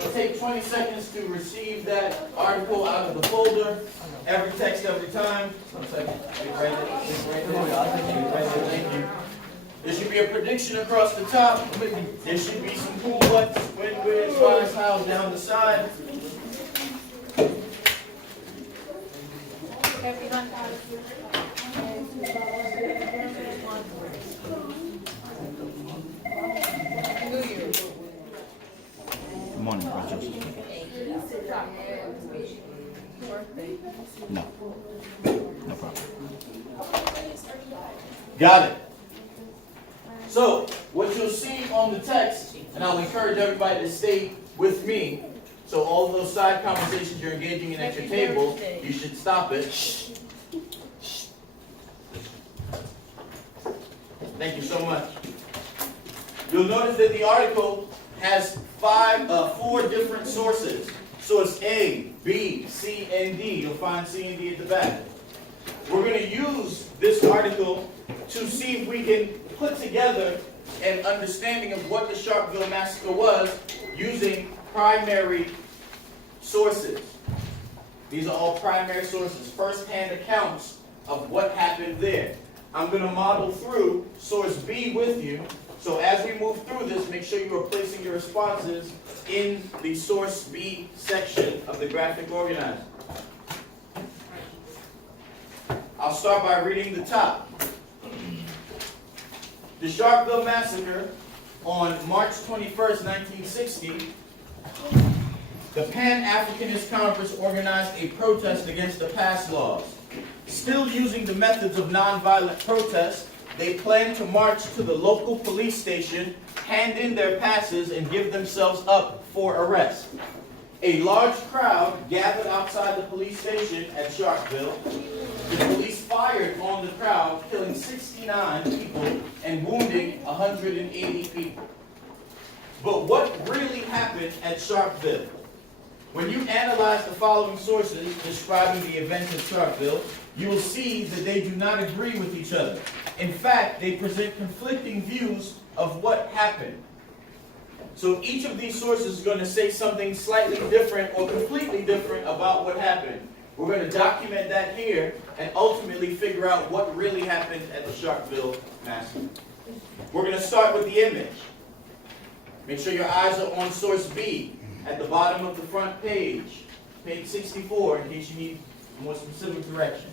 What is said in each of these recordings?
take 20 seconds to receive that article out of the folder. Every text, every time. 1 second. Right there. Thank you. There should be a prediction across the top. There should be some who, what, when, where, why, how down the side. Good morning, Brother Joseph. No. No problem. Got it. So, what you'll see on the text, and I'll encourage everybody to stay with me. So all of those side conversations you're engaging in at your table, you should stop it. Shh. Shh. Thank you so much. You'll notice that the article has four different sources. Source A, B, C, and D. You'll find C and D at the back. We're going to use this article to see if we can put together an understanding of what the Sharpeville Massacre was using primary sources. These are all primary sources, first-hand accounts of what happened there. I'm going to model through source B with you. So as we move through this, make sure you are placing your responses in the source B section of the graphic organizer. I'll start by reading the top. The Sharpeville Massacre on March 21st, 1960, the Pan-Africanist Conference organized a protest against the pass laws. Still using the methods of nonviolent protest, they planned to march to the local police station, hand in their passes, and give themselves up for arrest. A large crowd gathered outside the police station at Sharpeville. The police fired on the crowd, killing 69 people and wounding 180 people. But what really happened at Sharpeville? When you analyze the following sources describing the events at Sharpeville, you will see that they do not agree with each other. In fact, they present conflicting views of what happened. So each of these sources is going to say something slightly different or completely different about what happened. We're going to document that here and ultimately figure out what really happened at the Sharpeville Massacre. We're going to start with the image. Make sure your eyes are on source B at the bottom of the front page, page 64, in case you need more specific direction.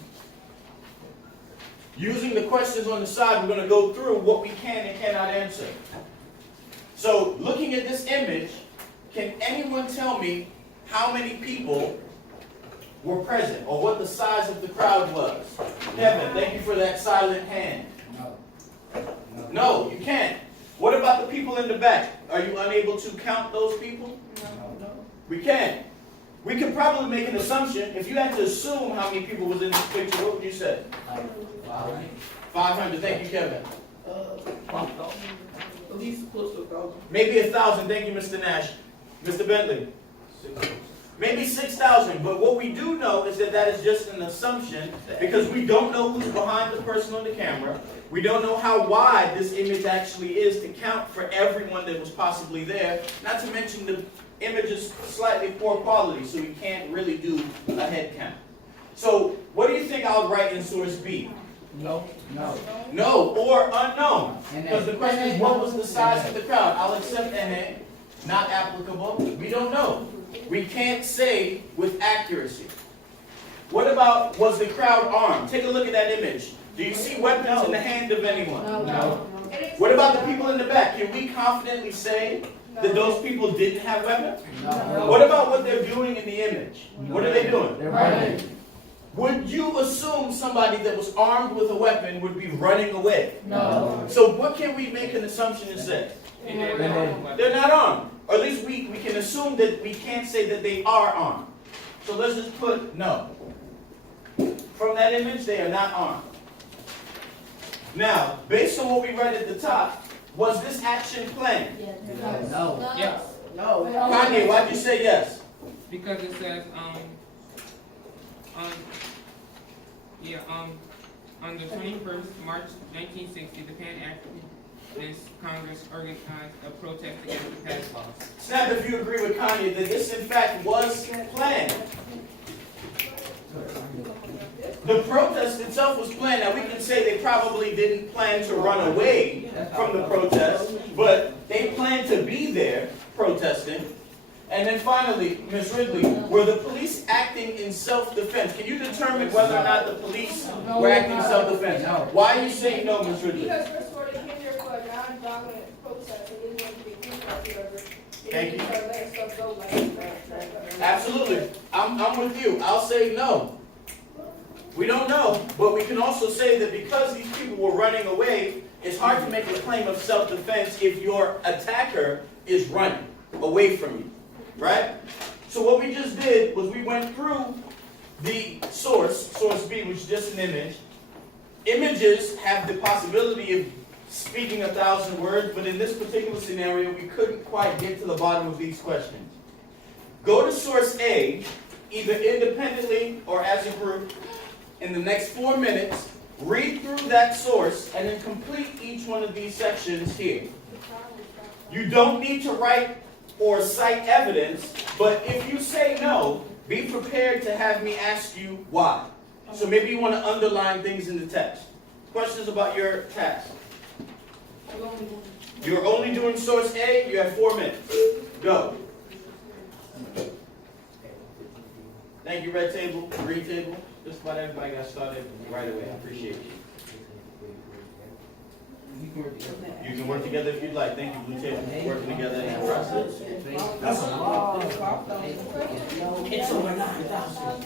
Using the questions on the side, we're going to go through what we can and cannot answer. So, looking at this image, can anyone tell me how many people were present, or what the size of the crowd was? Kevin, thank you for that silent hand. No, you can't. What about the people in the back? Are you unable to count those people? No. We can. We could probably make an assumption. If you had to assume how many people was in this picture, what would you say? 500. Thank you, Kevin. At least close to 1,000. Maybe 1,000. Thank you, Mr. Nash. Mr. Bentley. Maybe 6,000. But what we do know is that that is just an assumption because we don't know who's behind the person on the camera. We don't know how wide this image actually is to count for everyone that was possibly there. Not to mention the image is slightly poor quality, so we can't really do a head count. So what do you think I'll write in source B? No. No or unknown. Because the question is, what was the size of the crowd? I'll accept NA. Not applicable. We don't know. We can't say with accuracy. What about, was the crowd armed? Take a look at that image. Do you see weapons in the hand of anyone? No. What about the people in the back? Can we confidently say that those people didn't have weapons? No. What about what they're doing in the image? What are they doing? They're running. Would you assume somebody that was armed with a weapon would be running away? No. So what can we make an assumption and say? They're not armed. Or at least we can assume that we can't say that they are armed. So let's just put no. From that image, they are not armed. Now, based on what we read at the top, was this action planned? No. Yes, No. Kanye, why'd you say yes? because it says, on the 21st March 1960, the Pan-African this Congress organized a protest against the past laws. Snap, if you agree with Kanye that this in fact was planned. The protest itself was planned. Now we can say they probably didn't plan to run away from the protest, but they planned to be there protesting. And then finally, Ms. Ridley, were the police acting in self-defense? Can you determine whether or not the police were acting in self-defense? Why are you saying no, Ms. Ridley? Because first of all, they came here for a non-dominant protest, and they didn't want to be whatever. Thank you. They didn't let stuff go like. Absolutely. I'm with you. I'll say no. We don't know, but we can also say that because these people were running away, it's hard to make a claim of self-defense if your attacker is running away from you, right? So what we just did was we went through the source B, which is just an image. Images have the possibility of speaking 1,000 words, but in this particular scenario, we couldn't quite get to the bottom of these questions. Go to source A, either independently or as a group, in the next 4 minutes, read through that source, and then complete each one of these sections here. You don't need to write or cite evidence, but if you say no, be prepared to have me ask you why. So maybe you want to underline things in the text. Questions about your task? You're only doing source A, you have 4 minutes. Go. Thank you, red table, green table. Just about everybody got started right away. I appreciate you. You can work together if you'd like. Thank you, blue table, for working together in the process. That's a lot. It's over 9,000.